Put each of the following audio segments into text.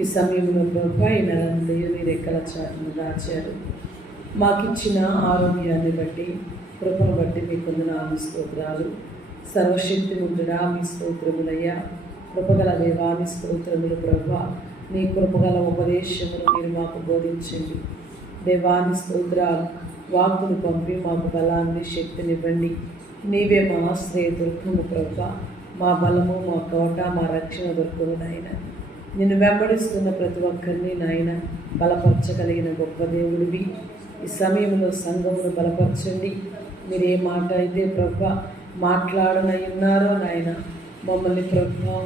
ఈ సమయంలో ప్రభు ఈ నెలంతయు నీ రెక్కల చాటును దాచారు. మాకిచ్చిన ఆరోగ్యాన్ని బట్టి కృపను బట్టి మీకు వందనాలు స్తోత్రాలు. సర్వశక్తిమంతుడా మీ స్తోత్రములయ్యా. కృపగల దేవాని స్తోత్రములు ప్రభు. నీ కృపగల ఉపదేశములు మీరు మాకు బోధించండి దేవాని స్తోత్రాలు. వాక్కును పంపి మాకు బలాన్ని శక్తినివ్వండి. నీవే మా ఆశ్రయ దుర్గము ప్రభు, మా బలము, మా కోట, మా రక్షణ దుర్గము నాయన. నిన్ను వెంబడిస్తున్న ప్రతి ఒక్కరిని నాయన బలపరచగలిగిన గొప్ప దేవుడివి. ఈ సమయంలో సంఘమును బలపరచండి. మీరు ఏ మాట అయితే ప్రభు మాట్లాడనై ఉన్నారో నాయన మమ్మల్ని ప్రభు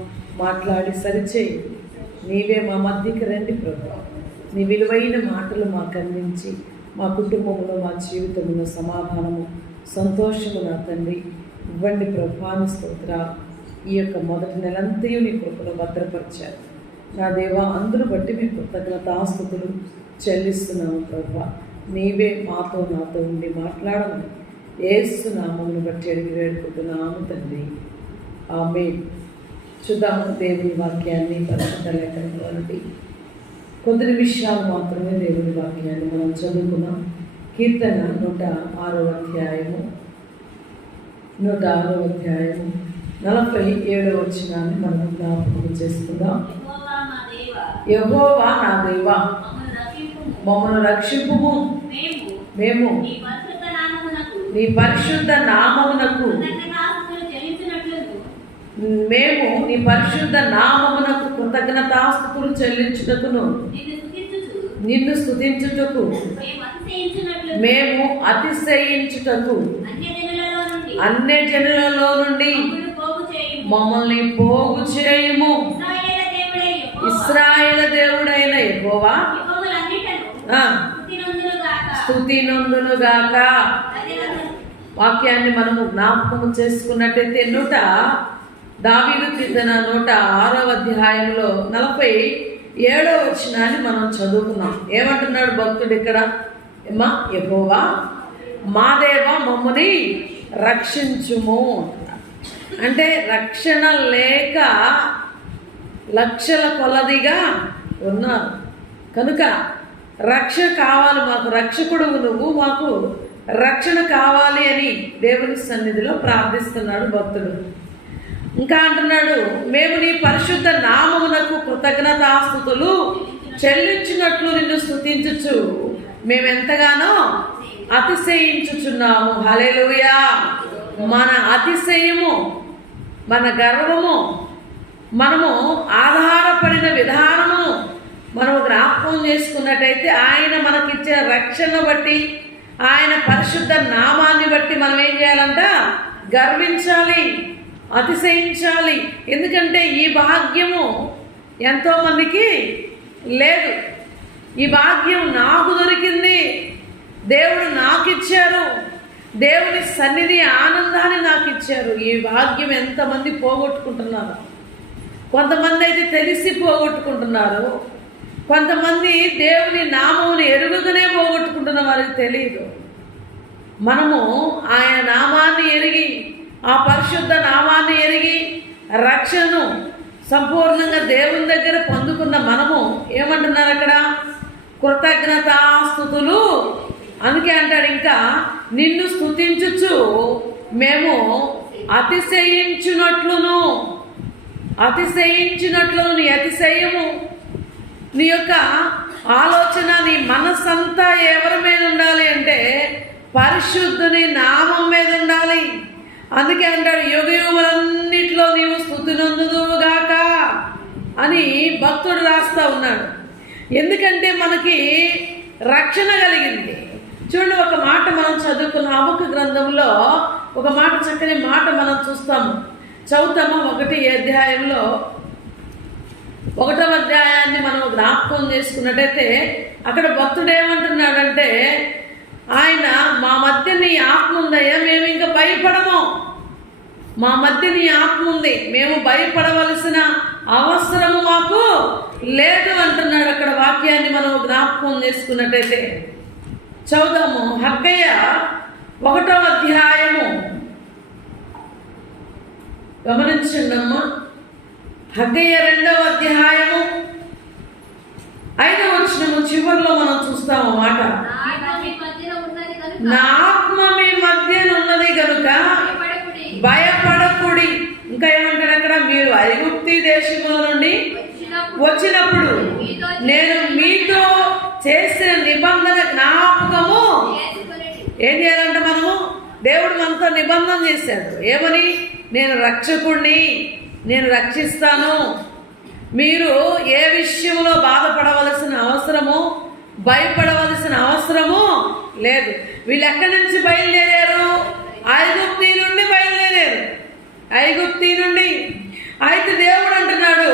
మాట్లాడి సరిచేయి. నీవే మా మధ్యకి రండి ప్రభు. నీ విలువైన మాటలు మాకు అందించి మా కుటుంబంలో మా జీవితంలో సమాధానము సంతోషము నా తండ్రి ఇవ్వండి ప్రభాని స్తోత్రాలు. ఈ యొక్క మొదటి నెలంతయు నీ కృపను భద్రపరిచారు నా దేవా. అందరూ బట్టి మీ కృతజ్ఞతాస్తుతులు చెల్లిస్తున్నాము ప్రభు. నీవే మాతో నాతో ఉండి మాట్లాడమని యేసు నామమును బట్టి అడిగి వేడుకుంటున్నాము తండ్రి. ఆమేన్. చూద్దాము దేవుని వాక్యాన్ని పరిశుద్ధ లేఖనంలో నుండి కొద్ది నిమిషాలు మాత్రమే దేవుని వాక్యాన్ని మనం చదువుకున్నాం. కీర్తన 106వ అధ్యాయము 47వ వచనాన్ని మనం జ్ఞాపకం చేసుకుందాం. యెహోవా నా దేవా మమ్మల్ని రక్షింపుము. మేము నీ పరిశుద్ధ నామమునకు కృతజ్ఞతాస్తుతులు చెల్లించుటకును నిన్ను స్తుతించుటకు మేము అతిశయించుటకు అన్య జనులలో నుండి మమ్మల్ని పోగు చేయము. ఇశ్రాయేలు దేవుడైన యెహోవా స్తుతి నొందునుగాక. వాక్యాన్ని మనము జ్ఞాపకం చేసుకున్నట్టయితే దావీదు కీర్తన 106వ అధ్యాయంలో 47వ వచనాన్ని మనం చదువుకున్నాం. ఏమంటున్నాడు భక్తుడు ఇక్కడ? యెహోవా మా దేవా మమ్మని రక్షించుము. అంటే రక్షణ లేక లక్షల కొలదిగా ఉన్నారు కనుక రక్షణ కావాలి మాకు, రక్షకుడు నువ్వు, మాకు రక్షణ కావాలి అని దేవుని సన్నిధిలో ప్రార్థిస్తున్నాడు భక్తుడు. ఇంకా అంటున్నాడు, మేము నీ పరిశుద్ధ నామమునకు కృతజ్ఞతాస్తుతులు చెల్లించినట్లు నిన్ను స్తుతించుచు మేమెంతగానో అతిశయించుచున్నాము. హల్లెలూయా. మన అతిశయము, మన గర్వము, మనము ఆధారపడిన విధానము మనము జ్ఞాపకం చేసుకున్నట్టయితే ఆయన మనకిచ్చే రక్షణ బట్టి, ఆయన పరిశుద్ధ నామాన్ని బట్టి మనం ఏం చేయాలంట? గర్వించాలి, అతిశయించాలి. ఎందుకంటే ఈ భాగ్యము ఎంతోమందికి లేదు. ఈ భాగ్యం నాకు దొరికింది, దేవుడు నాకు ఇచ్చారు, దేవుని సన్నిధి ఆనందాన్ని నాకు ఇచ్చారు. ఈ భాగ్యం ఎంతమంది పోగొట్టుకుంటున్నారు. కొంతమంది అయితే తెలిసి పోగొట్టుకుంటున్నారు, కొంతమంది దేవుని నామముని ఎరుగుగానే పోగొట్టుకుంటున్న వారికి తెలియదు. మనము ఆయన నామాన్ని ఎరిగి, ఆ పరిశుద్ధ నామాన్ని ఎరిగి రక్షణను సంపూర్ణంగా దేవుని దగ్గర పొందుకున్న మనము ఏమంటున్నారు అక్కడ? కృతజ్ఞతాస్తుతులు. అందుకే అంటాడు ఇంకా, నిన్ను స్తుతించుచు మేము అతిశయించునట్లును నీ అతిశయము, నీ యొక్క ఆలోచన, నీ మనస్సంతా ఎవరి మీద ఉండాలి అంటే పరిశుద్ధుని నామం మీద ఉండాలి. అందుకే అంటాడు, యుగయుగములన్నిటిలో నీవు స్తుతి నొందుదువుగాక అని భక్తుడు రాస్తా ఉన్నాడు. ఎందుకంటే మనకి రక్షణ కలిగింది. చూడండి, ఒక మాట మనం చదువుకున్న హబక్కు గ్రంథంలో ఒక మాట, చక్కని మాట మనం చూస్తాము. చదువుతాము 1వ అధ్యాయంలో 1వ అధ్యాయాన్ని మనం జ్ఞాపకం చేసుకున్నట్టయితే అక్కడ భక్తుడు ఏమంటున్నాడంటే, ఆయన మా మధ్య నీ ఆత్మ ఉందయ్యా, మేము ఇంకా భయపడము. మా మధ్య నీ ఆత్మ ఉంది, మేము భయపడవలసిన అవసరము మాకు లేదు అంటున్నాడు. అక్కడ వాక్యాన్ని మనం జ్ఞాపకం చేసుకున్నట్టయితే చదువుదాము. హగ్గయ్య 1వ అధ్యాయము గమనించండి అమ్మా. హగ్గయ్య 2వ అధ్యాయము 14లో మనం చూస్తాం ఆ మాట. నా ఆత్మ మీ మధ్యన ఉన్నది కనుక భయపడకుడి. ఇంకా ఏమంటాడు అక్కడ, మీరు ఐగుప్తు దేశంలో నుండి వచ్చినప్పుడు నేను మీతో చేసిన నిబంధన జ్ఞాపకము. ఏం చేయాలంటే మనము, దేవుడు మనతో నిబంధన చేశాడు. ఏమని? నేను రక్షకుడిని, నేను రక్షిస్తాను. మీరు ఏ విషయంలో బాధపడవలసిన అవసరము, భయపడవలసిన అవసరము లేదు. వీళ్ళు ఎక్కడి నుంచి బయలుదేరారు? ఐగుప్తు నుండి బయలుదేరారు. ఐగుప్తు నుండి. అయితే దేవుడు అంటున్నాడు,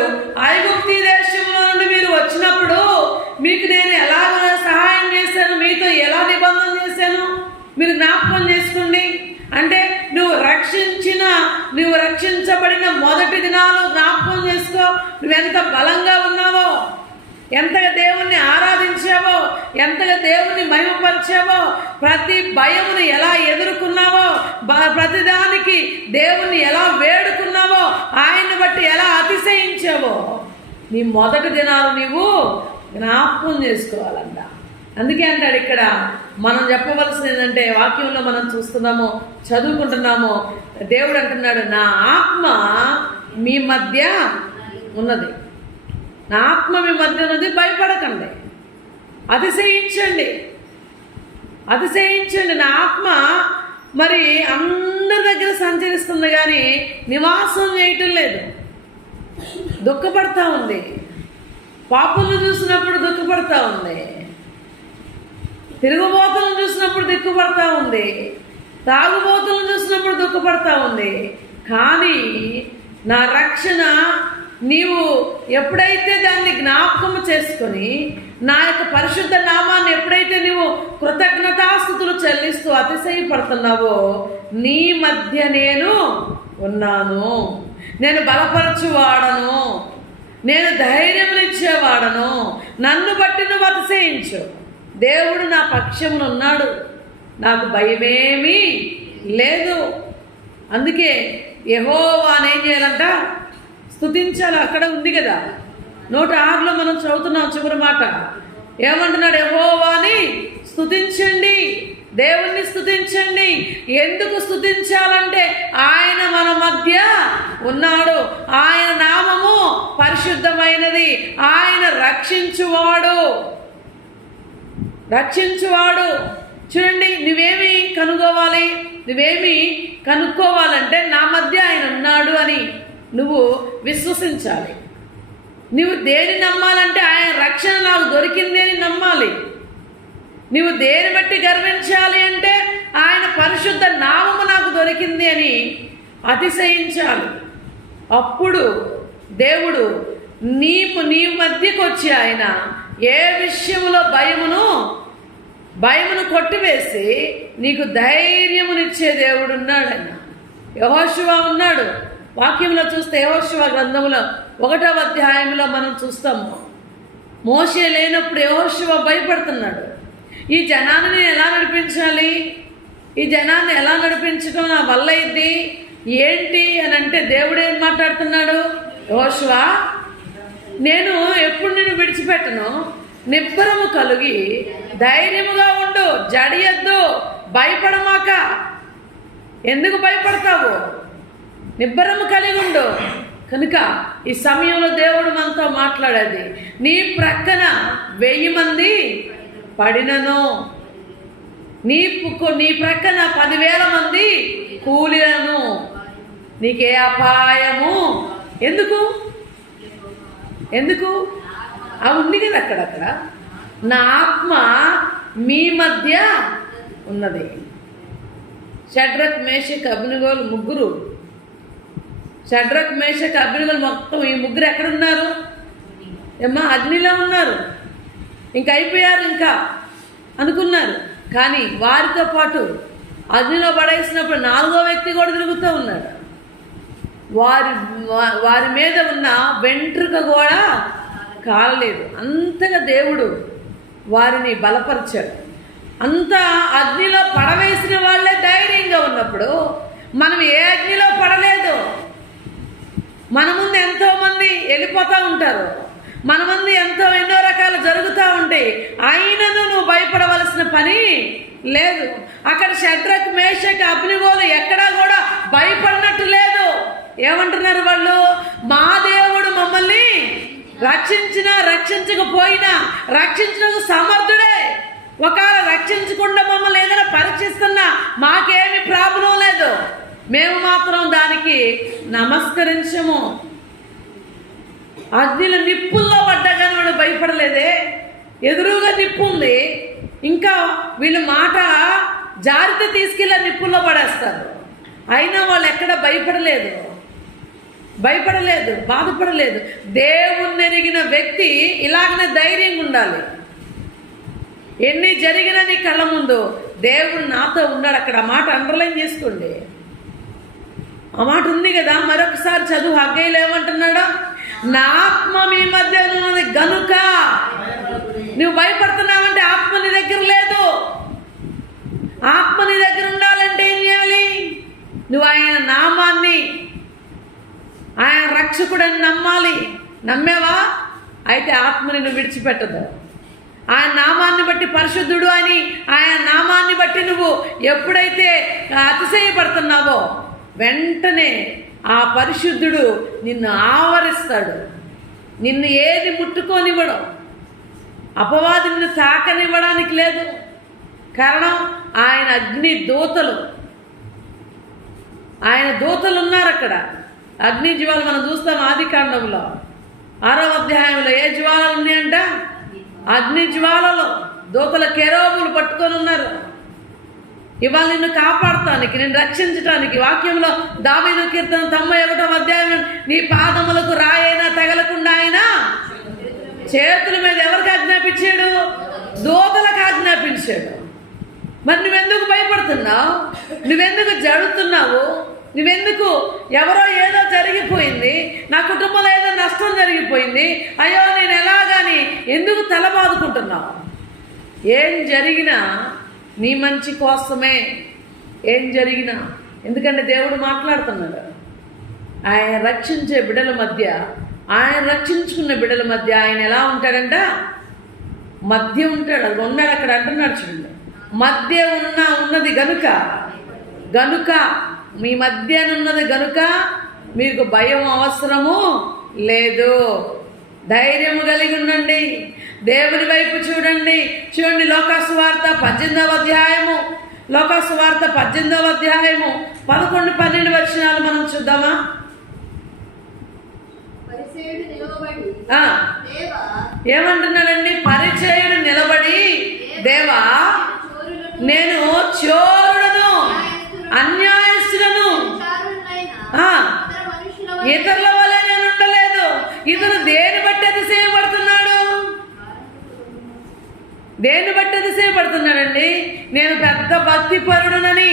ఐగుప్తు దేశంలో నుండి మీరు వచ్చినప్పుడు మీకు నేను ఎలా సహాయం చేశాను, మీతో ఎలా నిబంధన చేశాను మీరు జ్ఞాపకం చేసుకోండి. అంటే నువ్వు రక్షించబడిన మొదటి దినాలు జ్ఞాపకం చేసుకో. నువ్వెంత బలంగా ఉన్నావో, ఎంతగా దేవుణ్ణి ఆరాధించావో, ఎంతగా దేవుణ్ణి మహిమపరిచావో, ప్రతి భయమును ఎలా ఎదుర్కొన్నావో, ప్రతిదానికి దేవుణ్ణి ఎలా వేడుకున్నావో, ఆయన్ని బట్టి ఎలా అతిశయించావో, నీ మొదటి దినాలు నీవు జ్ఞాపకం చేసుకోవాలంట. అందుకే అంటాడు ఇక్కడ, మనం చెప్పవలసింది ఏంటంటే, వాక్యంలో మనం చూస్తున్నాము, చదువుకుంటున్నాము. దేవుడు అంటున్నాడు, నా ఆత్మ మీ మధ్య ఉన్నది. నా ఆత్మ మీ మధ్య ఉన్నది, భయపడకండి, అతిశయించండి, అతిశయించండి. నా ఆత్మ మరి అందరి దగ్గర సంచరిస్తుంది కానీ నివాసం చేయటం లేదు. దుఃఖపడతా ఉంది. పాపులను చూసినప్పుడు దుఃఖపడతా ఉంది, తిరుగుబోతులను చూసినప్పుడు దుఃఖపడతా ఉంది, తాగుబోతులను చూసినప్పుడు దుఃఖపడతా ఉంది. కానీ నా రక్షణ నీవు ఎప్పుడైతే దాన్ని జ్ఞాపకము చేసుకొని, నా యొక్క పరిశుద్ధ నామాన్ని ఎప్పుడైతే నీవు కృతజ్ఞతాస్తుతులు చెల్లిస్తూ అతిశయపడుతున్నావో, నీ మధ్య నేను ఉన్నాను, నేను బలపరచువాడను, నేను ధైర్యమునిచ్చేవాడను, నన్ను బట్టి నువ్వు అతిశయించు. దేవుడు నా పక్షమున ఉన్నాడు, నాకు భయమేమీ లేదు. అందుకే యెహోవాను ఏం చేయాలంట? స్తుతించాలి. అక్కడ ఉంది కదా, 106లో మనం చదువుతున్నాం చివరి మాట. ఏమంటున్నాడు? యెహోవాని స్తుతించండి, దేవుణ్ణి స్తుతించండి. ఎందుకు స్తుతించాలంటే ఆయన మన మధ్య ఉన్నాడు, ఆయన నామము పరిశుద్ధమైనది, ఆయన రక్షించువాడు. చూడండి, నువ్వేమి కనుక్కోవాలంటే నా మధ్య ఆయన ఉన్నాడు అని నువ్వు విశ్వసించాలి. నువ్వు దేని నమ్మాలంటే ఆయన రక్షణ నాకు దొరికింది అని నమ్మాలి. నువ్వు దేని బట్టి గర్వించాలి అంటే ఆయన పరిశుద్ధ నామము నాకు దొరికింది అని అతిశయించాలి. అప్పుడు దేవుడు నీ మధ్యకు వచ్చి ఆయన ఏ విషయంలో భయమును కొట్టివేసి నీకు ధైర్యమునిచ్చే దేవుడు ఉన్నాడు. ఆయన యెహోషువ ఉన్నాడు. వాక్యంలో చూస్తే యెహోషువ గ్రంథంలో 1వ అధ్యాయంలో మనం చూస్తాము, మోషే లేనప్పుడు యెహోషువ భయపడుతున్నాడు. ఈ జనాన్ని నేను ఎలా నడిపించాలి, ఈ జనాన్ని ఎలా నడిపించడం నా వల్ల అయింది ఏంటి అని అంటే, దేవుడు ఏం మాట్లాడుతున్నాడు? యెహోషువ, నేను ఎప్పుడు నిన్ను విడిచిపెట్టను, నిబ్బరము కలిగి ధైర్యముగా ఉండు, జడియద్దు, భయపడమాక. ఎందుకు భయపడతావు? నిబ్బరము కలిగి ఉండు. కనుక ఈ సమయంలో దేవుడు మనతో మాట్లాడేది, నీ ప్రక్కన 1000 మంది పడినను, నీ ప్రక్కన 10,000 మంది కూలినను, నీకే అపాయము. ఎందుకు ఉంది కదా అక్కడక్కడ. నా ఆత్మ మీ మధ్య ఉన్నది. షడ్రక్, మేషక్, అబేద్నెగోలు ముగ్గురు, షడ్రక్, మేషక్, అబేద్నెగోలు మొత్తం ఈ ముగ్గురు ఎక్కడున్నారు? అగ్నిలో ఉన్నారు. ఇంకా అయిపోయారు ఇంకా అనుకున్నారు. కానీ వారితో పాటు అగ్నిలో పడేసినప్పుడు 4వ వ్యక్తి కూడా తిరుగుతూ ఉన్నాడు. వారి మీద ఉన్న వెంట్రుక కూడా కాలలేదు. అంతగా దేవుడు వారిని బలపరిచాడు. అంత అగ్నిలో పడవేసిన వాళ్ళే ధైర్యంగా ఉన్నప్పుడు మనం ఏ అగ్నిలో పడలేదు. మన ముందు ఎంతోమంది వెళ్ళిపోతూ ఉంటారు. మన ముందు ఎన్నో రకాలు జరుగుతూ ఉంటాయి, అయినను నువ్వు భయపడవలసిన పని లేదు. అక్కడ షడ్రక్ మేషక్ అబ్నిగోలు ఎక్కడా కూడా భయపడినట్టు లేదు. ఏమంటున్నారు వాళ్ళు? మా దేవుడు మమ్మల్ని రక్షించినా రక్షించకపోయినా రక్షించడానికి సమర్థుడే. ఒకవేళ రక్షించకుండా మమ్మల్ని ఏదైనా పరీక్షిస్తున్నా మాకేమి ప్రాబ్లం లేదు, మేము మాత్రం దానికి నమస్కరించము. అగ్నిలో నిప్పుల్లో పడ్డా కానీ వాడు భయపడలేదే. ఎదురుగా నిప్పు ఉంది, ఇంకా వీళ్ళు మాట జాగ్రత్త తీసుకెళ్ళి నిప్పుల్లో పడేస్తారు, అయినా వాళ్ళు ఎక్కడ భయపడలేదు, బాధపడలేదు. దేవుణ్ణి ఎరిగిన వ్యక్తి ఇలాగనే ధైర్యంగా ఉండాలి. ఎన్ని జరిగినా నీ కళ్ళ ముందు దేవుడు నాతో ఉన్నాడు. అక్కడ ఆ మాట అండర్లైన్ చేసుకోండి. ఆ మాట ఉంది కదా, మరొకసారి చదువు. హగ్గయిలో ఏమంటున్నాడు? నా ఆత్మ మీ మధ్య ఉన్నది గనుక. నువ్వు భయపడుతున్నావంటే ఆత్మ నీ దగ్గర లేదు. ఆత్మ నీ దగ్గర ఉండాలంటే ఏం చేయాలి? నువ్వు ఆయన నామాన్ని, ఆయన రక్షకుడని నమ్మాలి. నమ్మేవా? అయితే ఆత్మని నువ్వు విడిచిపెట్టదు. ఆయన నామాన్ని బట్టి పరిశుద్ధుడు అని, ఆయన నామాన్ని బట్టి నువ్వు ఎప్పుడైతే అతిశయపడుతున్నావో వెంటనే ఆ పరిశుద్ధుడు నిన్ను ఆవరిస్తాడు. నిన్ను ఏది ముట్టుకోనివ్వడం, అపవాది నిన్ను తాకనివ్వడానికి లేదు. కారణం ఆయన అగ్ని దూతలు, ఆయన దూతలు ఉన్నారు అక్కడ. అగ్ని జ్వాలలు మనం చూస్తాం ఆదికాండంలో 6వ అధ్యాయంలో. ఏ జ్వాలలు ఉన్నాయంట? అగ్ని జ్వాలలు. దూతల కెరూబులు పట్టుకొని ఉన్నారు. ఇవాళ నిన్ను కాపాడటానికి, నిన్ను రక్షించటానికి. వాక్యంలో దావీదు కీర్తన 91వ అధ్యాయం, నీ పాదములకు రాయైనా తగలకుండా ఆయన చేతుల మీద ఎవరికి ఆజ్ఞాపించాడు? దూతలకు ఆజ్ఞాపించాడు. మరి నువ్వెందుకు భయపడుతున్నావు? నువ్వెందుకు జడుతున్నావు? నువ్వెందుకు ఎవరో ఏదో జరిగిపోయింది, నా కుటుంబంలో ఏదో నష్టం జరిగిపోయింది, అయ్యో నేను ఎలాగాని ఎందుకు తల బాదుకుంటున్నావు? ఏం జరిగినా నీ మంచి కోసమే. ఏం జరిగినా, ఎందుకంటే దేవుడు మాట్లాడుతున్నాడు. ఆయన రక్షించే బిడ్డల మధ్య, ఆయన రక్షించుకున్న బిడ్డల మధ్య ఆయన ఎలా ఉంటాడంట? మధ్య ఉంటాడు. అది ఉన్నాడు అక్కడ అంటున్నాడు చూడండి. మధ్య ఉన్నది గనుక మీ మధ్యనున్నది గనుక మీకు భయం అవసరము లేదు. ధైర్యము కలిగి ఉండండి, దేవుని వైపు చూడండి. లోకాసు వార్త 18వ అధ్యాయము, లోకాసు వార్త 18వ అధ్యాయము 11, 12 వచనాలు మనం చూద్దామా? ఏమంటున్నాడండి? పరిచయుడు నిలబడి, దేవా నేను చోరుడను, అన్యాయస్తులను, ఇతరుల వల్ల నేను ఉండలేదు. ఇతను దేని బట్టి అతిశయపడుతున్నాడు? దేన్ని బట్టి అతిశయపడుతున్నాడండి? నేను పెద్ద భక్తిపరుడునని,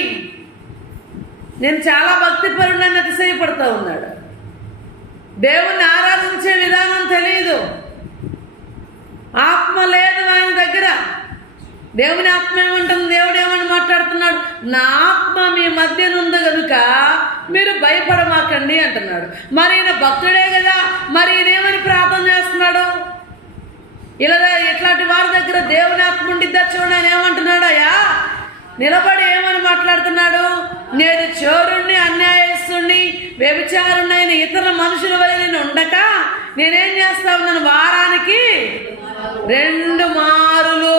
నేను చాలా భక్తిపరుడని అతిశయపడుతూ ఉన్నాడు. దేవుణ్ణి ఆరాధించే విధానం తెలియదు, ఆత్మ లేదు ఆయన దగ్గర. దేవుని ఆత్మ ఏమంటుంది? దేవుడు ఏమని మాట్లాడుతున్నాడు? నా ఆత్మ మీ మధ్యనుంది కనుక మీరు భయపడమాకండి అంటున్నాడు. మరి ఈయన భక్తుడే కదా, మరి ఈయనేమని ప్రార్థన చేస్తున్నాడు? ఇలా ఇట్లాంటి వారి దగ్గర దేవుని ఆత్మ ఉండిద్దా చూడండి. ఆయన ఏమంటున్నాడు? అయ్యా నిలబడి ఏమని మాట్లాడుతున్నాడు? నేను చోరుణ్ణి, అన్యాయస్తుణ్ణి, వ్యభిచారుణ్ణి, ఇతర మనుషుల వల్ల నేను ఉండక నేనేం చేస్తా ఉన్నాను? వారానికి 2 మారులు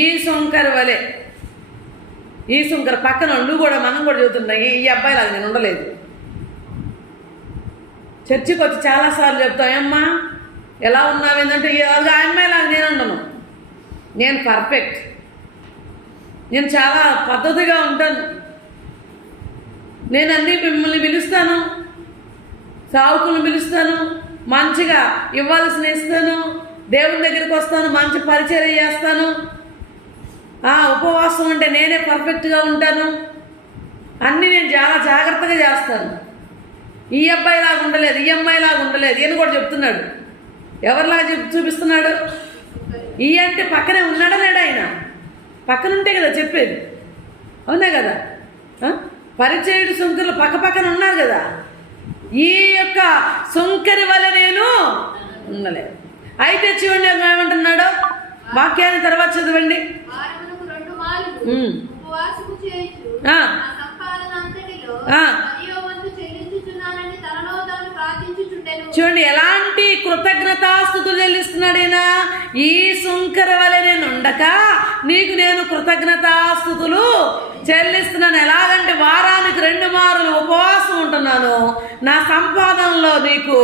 ఈ శంకర్ వలె, ఈ శంకర్ పక్కన ఉండు కూడా మనం కూడా చెబుతున్నాయి. ఈ అబ్బాయి లాగా నేను ఉండలేదు. చర్చికి వచ్చి చాలాసార్లు చెప్తాం, ఏమ్మా ఎలా ఉన్నావు ఏంటంటే, ఆ అమ్మాయి లాగా నేను ఉండను, నేను పర్ఫెక్ట్, నేను చాలా పద్ధతిగా ఉంటాను, నేను అన్నీ మిమ్మల్ని పిలుస్తాను, సావుకులను పిలుస్తాను, మంచిగా ఇవ్వాల్సిన ఇస్తాను, దేవుని దగ్గరికి వస్తాను, మంచి పరిచర్య చేస్తాను, ఉపవాసం అంటే నేనే పర్ఫెక్ట్గా ఉంటాను, అన్నీ నేను చాలా జాగ్రత్తగా చేస్తాను. ఈ అబ్బాయిలాగా ఉండలేదు, ఈ అమ్మాయిలాగా ఉండలేదు ఈయన కూడా చెప్తున్నాడు. ఎవరిలాగా చూపిస్తున్నాడు? ఈ అంటే పక్కనే ఉన్నాడా లేడా? ఆయన పక్కన ఉంటే కదా చెప్పేది, అవునా కదా? పరిచయుడు సొంతలు పక్క పక్కన ఉన్నారు కదా. ఈ యొక్క సుంకరి వలె నేను ఉండలేదు. అయితే చూడండి ఏమంటున్నాడు వాక్యాన్ని తర్వాత చదవండి. చూడండి ఎలాంటి కృతజ్ఞతాస్తుతులు చెల్లిస్తున్నాడైనా. ఈ సుంకర వలె నేను ఉండక నీకు నేను కృతజ్ఞతాస్తుతులు చెల్లిస్తున్నాను. ఎలాగంటే వారానికి 2 మార్లు ఉపవాసం ఉంటున్నాను, నా సంపాదనలో నీకు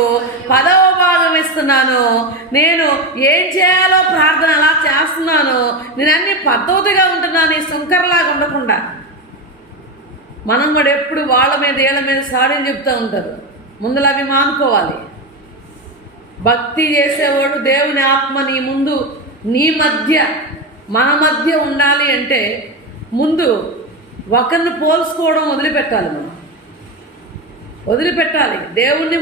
10వ భాగం ఇస్తున్నాను, నేను ఏం చేయాలో ప్రార్థన అలా చేస్తున్నాను, నేను అన్ని పద్ధతిగా ఉంటున్నాను. ఈ సుంకరలాగా ఉండకుండా. మనం కూడా ఎప్పుడు వాళ్ళ మీద వీళ్ళ మీద సాడీలు చెప్తూ ఉంటారు. ముందులో అవి మానుకోవాలి. భక్తి చేసేవాడు దేవుని ఆత్మ నీ ముందు నీ మధ్య మన మధ్య ఉండాలి అంటే ముందు ఒకరిని పోల్చుకోవడం వదిలిపెట్టాలి. మనం వదిలిపెట్టాలి. దేవుణ్ణి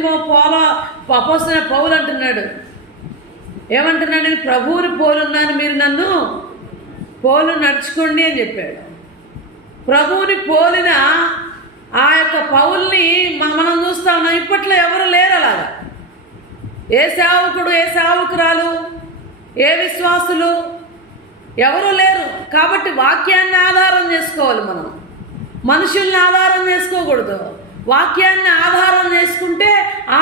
అపోస్తలుడైన పౌలు అంటున్నాడు, ఏమంటున్నాడు, నేను ప్రభువుని పోలున్నాను, మీరు నన్ను పోలు నడుచుకోండి అని చెప్పాడు. ప్రభువుని పోలిన ఆ యొక్క పౌల్ని మనం చూస్తా ఉన్నాం. ఇప్పట్లో ఎవరు లేరు అలాగా. ఏ సేవకుడు, ఏ సేవకురాలు, ఏ విశ్వాసులు ఎవరు లేరు. కాబట్టి వాక్యాన్ని ఆధారం చేసుకోవాలి. మనం మనుషుల్ని ఆధారం చేసుకోకూడదు. వాక్యాన్ని ఆధారం చేసుకుంటే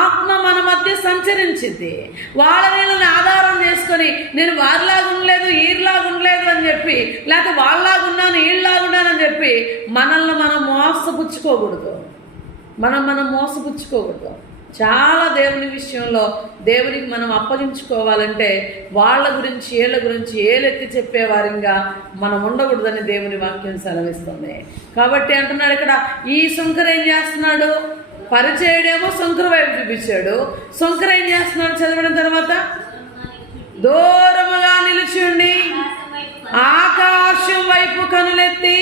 ఆత్మ మన మధ్య సంచరించింది. వీళ్ళని ఆధారం చేసుకొని నేను వారిలాగా ఉండలేదు, వీరిలాగా ఉండలేదు అని చెప్పి, లేకపోతే వాళ్ళలాగా ఉన్నాను, వీళ్ళలాగా ఉన్నానని చెప్పి మనల్ని మనం మోసపుచ్చుకోకూడదు. మనం మోసపుచ్చుకోకూడదు. చాలా దేవుని విషయంలో దేవునికి మనం అప్పగించుకోవాలంటే వాళ్ళ గురించి వీళ్ళ గురించి ఏలెత్తి చెప్పేవారిగా మనం ఉండకూడదని దేవుని వాక్యం సెలవిస్తుంది. కాబట్టి అంటున్నాడు ఇక్కడ, ఈ సుంకర ఏం చేస్తున్నాడు, పరిచయుడేమో సుంకర వైపు చూపించాడు. సుంకర ఏం చేస్తున్నాడు చదివిన తర్వాత, దూరముగా నిలిచిండి ఆకాశం వైపు కనులెత్తి,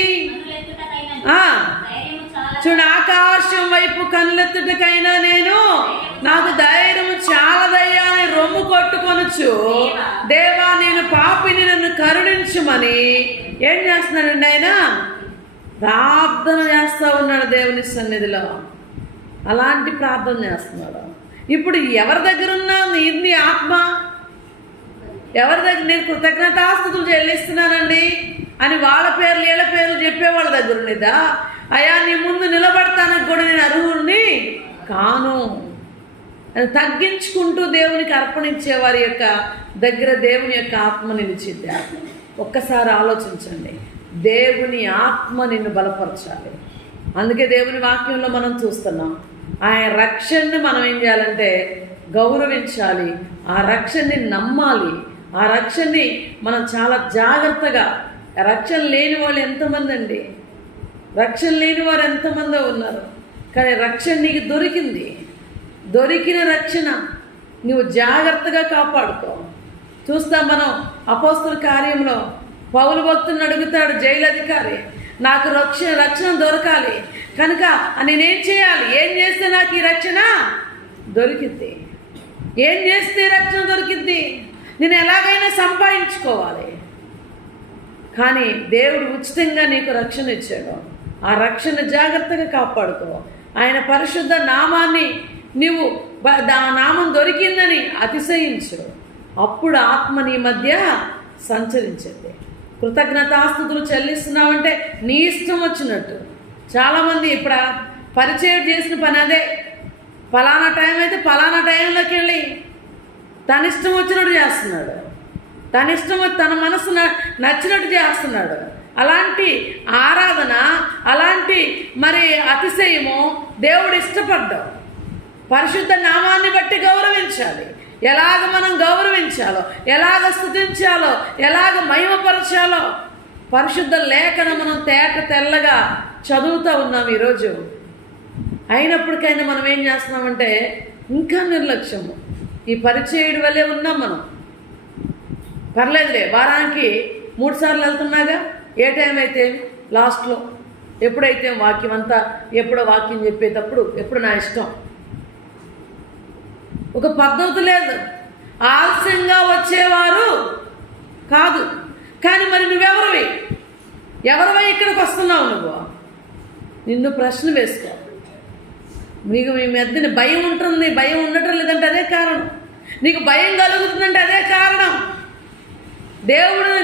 చూడు, ఆకాశం వైపు కనులెత్తుటకైనా నేను నాకు ధైర్యం చాలదయ్యా అని రొమ్ము కొట్టుకొనొచ్చు. దేవా నేను పాపిని, నన్ను కరుణించుమని ఏం చేస్తున్నాడండి ఆయన, ప్రార్థన చేస్తూ ఉన్నాడు దేవుని సన్నిధిలో. అలాంటి ప్రార్థన చేస్తున్నాడు. ఇప్పుడు ఎవరి దగ్గర ఉన్నా నీ ఆత్మ ఎవరి దగ్గర, నేను కృతజ్ఞతాస్తుతులు చెల్లిస్తున్నానండి అని వాళ్ళ పేర్లు వీళ్ళ పేర్లు చెప్పే వాళ్ళ దగ్గర ఉన్నదా, అయ్యా నీ ముందు నిలబడతానికి కూడా నేను అర్హుడిని కాను అని తగ్గించుకుంటూ దేవునికి అర్పణించే వారి యొక్క దగ్గర దేవుని యొక్క ఆత్మ నిలిచింది. ఒక్కసారి ఆలోచించండి. దేవుని ఆత్మ నిన్ను బలపరచాలి. అందుకే దేవుని వాక్యంలో మనం చూస్తున్నాం, ఆయన రక్షణని మనం ఏం చేయాలంటే గౌరవించాలి, ఆ రక్షణని నమ్మాలి, ఆ రక్షణని మనం చాలా జాగ్రత్తగా. రక్షణ లేని వాళ్ళు ఎంతమంది అండి, రక్షణ లేని వారు ఎంతమందో ఉన్నారు. కానీ రక్షణ నీకు దొరికింది. దొరికిన రక్షణ నువ్వు జాగ్రత్తగా కాపాడుకో. చూస్తాం మనం అపోస్తల కార్యంలో పౌలు భక్తుని అడుగుతాడు జైలు అధికారి, నాకు రక్షణ దొరకాలి కనుక నేనేం చేయాలి, ఏం చేస్తే నాకు ఈ రక్షణ దొరికింది, ఏం చేస్తే రక్షణ దొరికింది, నేను ఎలాగైనా సంపాదించుకోవాలి. కానీ దేవుడు ఉచితంగా నీకు రక్షణ ఇచ్చాడు. ఆ రక్షణ జాగ్రత్తగా కాపాడుకో. ఆయన పరిశుద్ధ నామాన్ని నీవు ఆ నామం దొరికిందని అతిశయించు. అప్పుడు ఆత్మ నీ మధ్య సంచరించింది. కృతజ్ఞతాస్తుతులు చెల్లిస్తున్నావంటే నీ ఇష్టం వచ్చినట్టు. చాలామంది ఇప్పుడు పరిచయం చేసిన పని అదే, ఫలానా టైం అయితే ఫలానా టైంలోకి వెళ్ళి తన ఇష్టం వచ్చినట్టు చేస్తున్నాడు, తన ఇష్టం తన మనసు నచ్చినట్టు చేస్తున్నాడు. అలాంటి ఆరాధన, అలాంటి మరి అతిశయము దేవుడు ఇష్టపడ్డాడు. పరిశుద్ధ నామాన్ని బట్టి గౌరవించాలి. ఎలాగ మనం గౌరవించాలో, ఎలాగ స్తుతించాలో, ఎలాగ మహిమపరచాలో పరిశుద్ధ లేఖన మనం తెల్లగా చదువుతూ ఉన్నాం ఈరోజు. అయినప్పటికైనా మనం ఏం చేస్తున్నామంటే ఇంకా నిర్లక్ష్యము. ఈ పరిచయుడి వల్లే ఉన్నాం మనం. పర్లేదులే, వారానికి 3 సార్లు వెళ్తున్నాగా, ఏ టైం అయితే లాస్ట్లో ఎప్పుడైతే వాక్యం అంతా, ఎప్పుడో వాక్యం చెప్పేటప్పుడు ఎప్పుడు నా ఇష్టం. ఒక పద్ధతి లేదు. ఆలస్యంగా వచ్చేవారు కాదు. కానీ మరి నువ్వెవరివి, ఎవరివై ఇక్కడికి వస్తున్నావు? నిన్ను ప్రశ్న వేసుకో. నీకు మీ మధ్యన భయం ఉంటుంది, భయం ఉండటం లేదంటే అదే కారణం. నీకు భయం కలుగుతుందంటే అదే కారణం.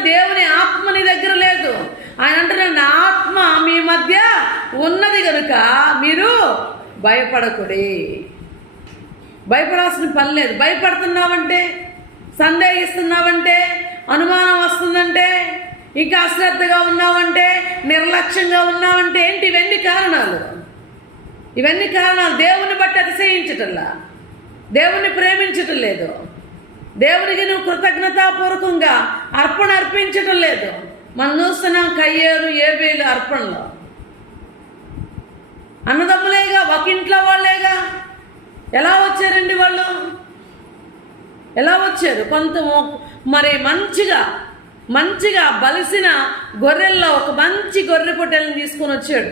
దేవుని ఆత్మ నీ దగ్గర లేదు. ఆయన అంటున్నాడు, నా ఆత్మ మీ మధ్య ఉన్నది కనుక మీరు భయపడకుడి. భయపడాల్సిన పని లేదు. భయపడుతున్నావంటే, సందేహిస్తున్నావంటే, అనుమానం వస్తుందంటే, ఇంకా అశ్రద్ధగా ఉన్నావంటే, నిర్లక్ష్యంగా ఉన్నావంటే ఏంటి? ఇవన్నీ కారణాలు. దేవుని బట్టి అతిశయించటంలా, దేవుని ప్రేమించటం లేదు, దేవునికి నువ్వు కృతజ్ఞతాపూర్వకంగా అర్పణ అర్పించటం లేదు. మనం చూస్తున్నాం కయ్యేరు ఏబేలు అర్పణలో. అన్నదమ్ములేగా, ఒక ఇంట్లో వాళ్ళేగా. ఎలా వచ్చారండి వాళ్ళు? ఎలా వచ్చారు? కొంత మరి మంచిగా బలిసిన గొర్రెల్లో ఒక మంచి గొర్రె పొట్టెలను తీసుకొని వచ్చాడు.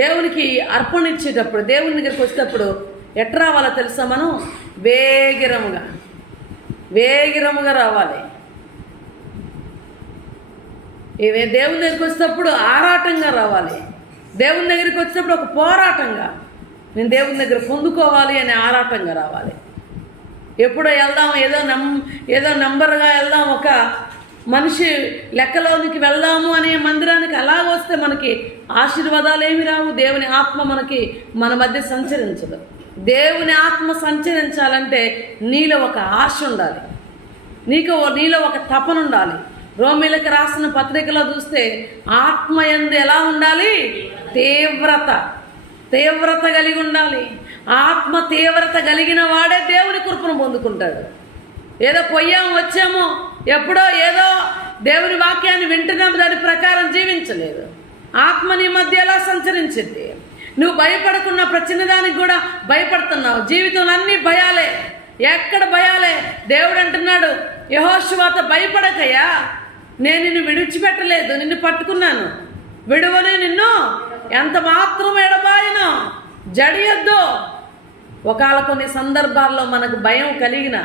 దేవునికి అర్పణ ఇచ్చేటప్పుడు, దేవుని దగ్గరికి వచ్చేటప్పుడు ఎట్లా రావాలో తెలుసా? మనం వేగిరముగా రావాలి. ఇవే దేవుని దగ్గరికి వచ్చేటప్పుడు ఆరాటంగా రావాలి. దేవుని దగ్గరికి వచ్చినప్పుడు ఒక పోరాటంగా, నేను దేవుని దగ్గర పొందుకోవాలి అనే ఆరాటంగా రావాలి. ఎప్పుడో వెళ్దాం, ఏదో నంబర్గా వెళ్దాం, ఒక మనిషి లెక్కలోనికి వెళ్దాము అనే మందిరానికి అలా వస్తే మనకి ఆశీర్వాదాలు ఏమి రావు. దేవుని ఆత్మ మన మధ్య సంచరించదు. దేవుని ఆత్మ సంచరించాలంటే నీలో ఒక ఆశ ఉండాలి, నీలో ఒక తపన ఉండాలి. రోమీలకు రాసిన పత్రికలో చూస్తే ఆత్మ యందు ఎలా ఉండాలి? తీవ్రత కలిగి ఉండాలి. ఆత్మ తీవ్రత కలిగిన వాడే దేవుని కృపను పొందుకుంటాడు. ఏదో వచ్చామో ఎప్పుడో ఏదో దేవుని వాక్యాన్ని వింటున్నాము, దాని ప్రకారం జీవించలేదు. ఆత్మ నీ మధ్య ఎలా సంచరించింది? నువ్వు భయపడకున్న ప్రచిన్నదానికి కూడా భయపడుతున్నావు. జీవితంలో అన్నీ భయాలే, ఎక్కడ భయాలే. దేవుడు అంటున్నాడు, యెహోషువతో భయపడకయ్యా, నేను నిన్ను విడిచిపెట్టలేదు, నిన్ను పట్టుకున్నాను, విడువని నిన్ను ఎంత మాత్రం ఎడబాయను, జడియొద్దు. ఒకవేళ కొన్ని సందర్భాల్లో మనకు భయం కలిగిన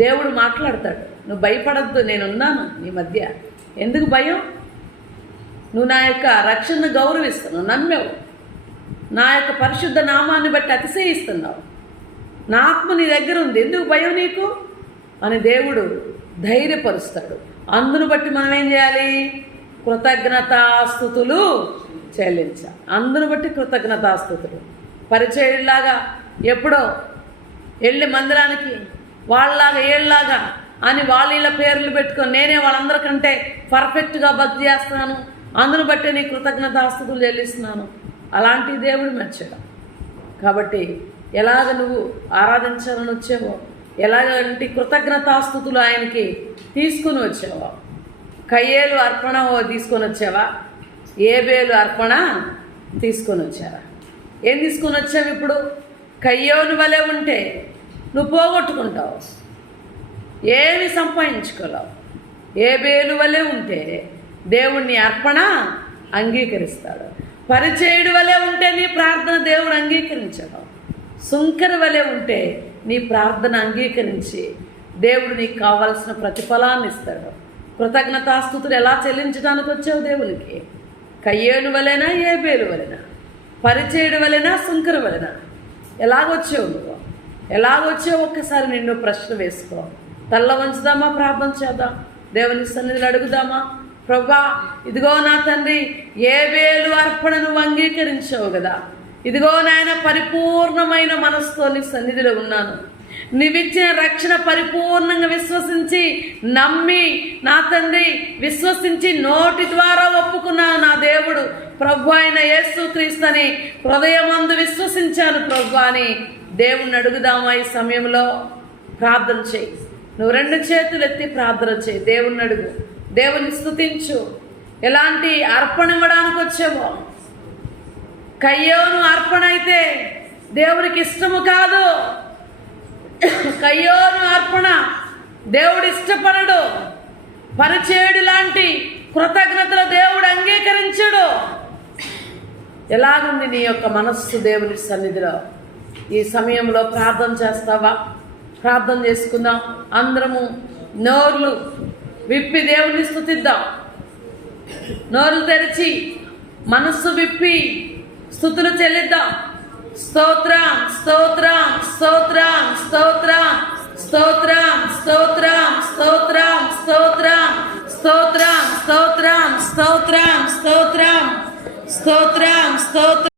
దేవుడు మాట్లాడతాడు, నువ్వు భయపడద్దు, నేనున్నాను నీ మధ్య. ఎందుకు భయం? నువ్వు నా యొక్క రక్షణను గౌరవిస్తున్నావు, నమ్మావు, నా యొక్క పరిశుద్ధ నామాన్ని బట్టి అతిశయిస్తున్నావు, నా ఆత్మ నీ దగ్గర ఉంది, ఎందుకు భయం నీకు అని దేవుడు ధైర్యపరుస్తాడు. అందును బట్టి మనం ఏం చేయాలి? కృతజ్ఞతాస్తుతులు చెల్లించాలి. అందును బట్టి కృతజ్ఞతాస్తుతులు. పరిచయుడిలాగా ఎప్పుడో వెళ్ళి మందిరానికి వాళ్ళలాగా ఏళ్ళలాగా అని వాళ్ళ పేర్లు పెట్టుకొని నేనే వాళ్ళందరికంటే పర్ఫెక్ట్గా భక్తి చేస్తున్నాను, అందును బట్టి నీ కృతజ్ఞతాస్తుతులు చెల్లిస్తున్నాను, అలాంటి దేవుడు మెచ్చడం. కాబట్టి ఎలాగ నువ్వు ఆరాధించాలని వచ్చావో, ఎలాగంటి కృతజ్ఞతాస్తుతులు ఆయనకి తీసుకుని వచ్చావో, కయ్యేలు అర్పణ తీసుకొని వచ్చావా, ఏబేలు అర్పణ తీసుకొని వచ్చావా? ఏం తీసుకొని వచ్చావు? ఇప్పుడు కయ్యోను వలె ఉంటే నువ్వు పోగొట్టుకుంటావు, ఏమి సంపాదించుకోలేవు. ఏబేలు వలె ఉంటే దేవుణ్ణి అర్పణ అంగీకరిస్తాడు. పరిచయుడి వలె ఉంటే నీ ప్రార్థన దేవుడు అంగీకరించడు. సుంకరి వలె ఉంటే నీ ప్రార్థన అంగీకరించి దేవుడు నీకు కావలసిన ప్రతిఫలాన్ని ఇస్తాడు. కృతజ్ఞతాస్తుతులు ఎలా చెల్లించడానికి వచ్చావు దేవునికి? కయ్యేను వలెనా, ఏబేలు వలెనా, పరిచయుడి వలెనా, సుంకరి వలెనా? ఎలాగొచ్చావు నువ్వు? ఎలాగొచ్చావు? ఒక్కసారి నిన్ను ప్రశ్న వేసుకో. తల్ల వంచుదామా? ప్రార్థన చేద్దాం, దేవుని సన్నిధిలో అడుగుదామా? ప్రభా, ఇదిగో నా తండ్రి, ఏబేలు అర్పణ నువ్వు అంగీకరించావు కదా, ఇదిగో నాయన పరిపూర్ణమైన మనసుతో నీ సన్నిధిలో ఉన్నాను. నీవిచ్చిన రక్షణ పరిపూర్ణంగా విశ్వసించి నమ్మి నా తండ్రి విశ్వసించి నోటి ద్వారా ఒప్పుకున్నాను నా దేవుడు ప్రభు అయిన యేసుక్రీస్తుని హృదయమందు విశ్వసించాను ప్రభు అని దేవుణ్ణి అడుగుదామా? ఈ సమయంలో ప్రార్థన చేయి. నువ్వు 2 చేతులు ఎత్తి ప్రార్థన చేయి, దేవుణ్ణి అడుగు, దేవుని స్తుతించు. ఎలాంటి అర్పణ ఇవ్వడానికి వచ్చావో? కయ్యోను అర్పణ అయితే దేవునికి ఇష్టము కాదు. కయ్యోను అర్పణ దేవుడు ఇష్టపడడు. పరిచయుడి లాంటి కృతజ్ఞతలు దేవుడు అంగీకరించడు. ఎలాగుంది నీ యొక్క మనస్సు దేవుని సన్నిధిలో? ఈ సమయంలో ప్రార్థన చేస్తావా? ప్రార్థన చేసుకుందాం. అందరము నోర్లు విప్పి దేవుని స్తుతిద్దాం. నోరు తెరిచి మనస్సు విప్పి స్తుతులు చెల్లిద్దాం. స్తోత్రం స్తోత్రం స్తోత్రం స్తోత్రం స్తోత్రం స్తోత్రం స్తోత్రం స్తోత్రం స్తోత్రం స్తోత్రం స్తోత్రం స్తోత్రం స్తోత్రం స్తోత్రం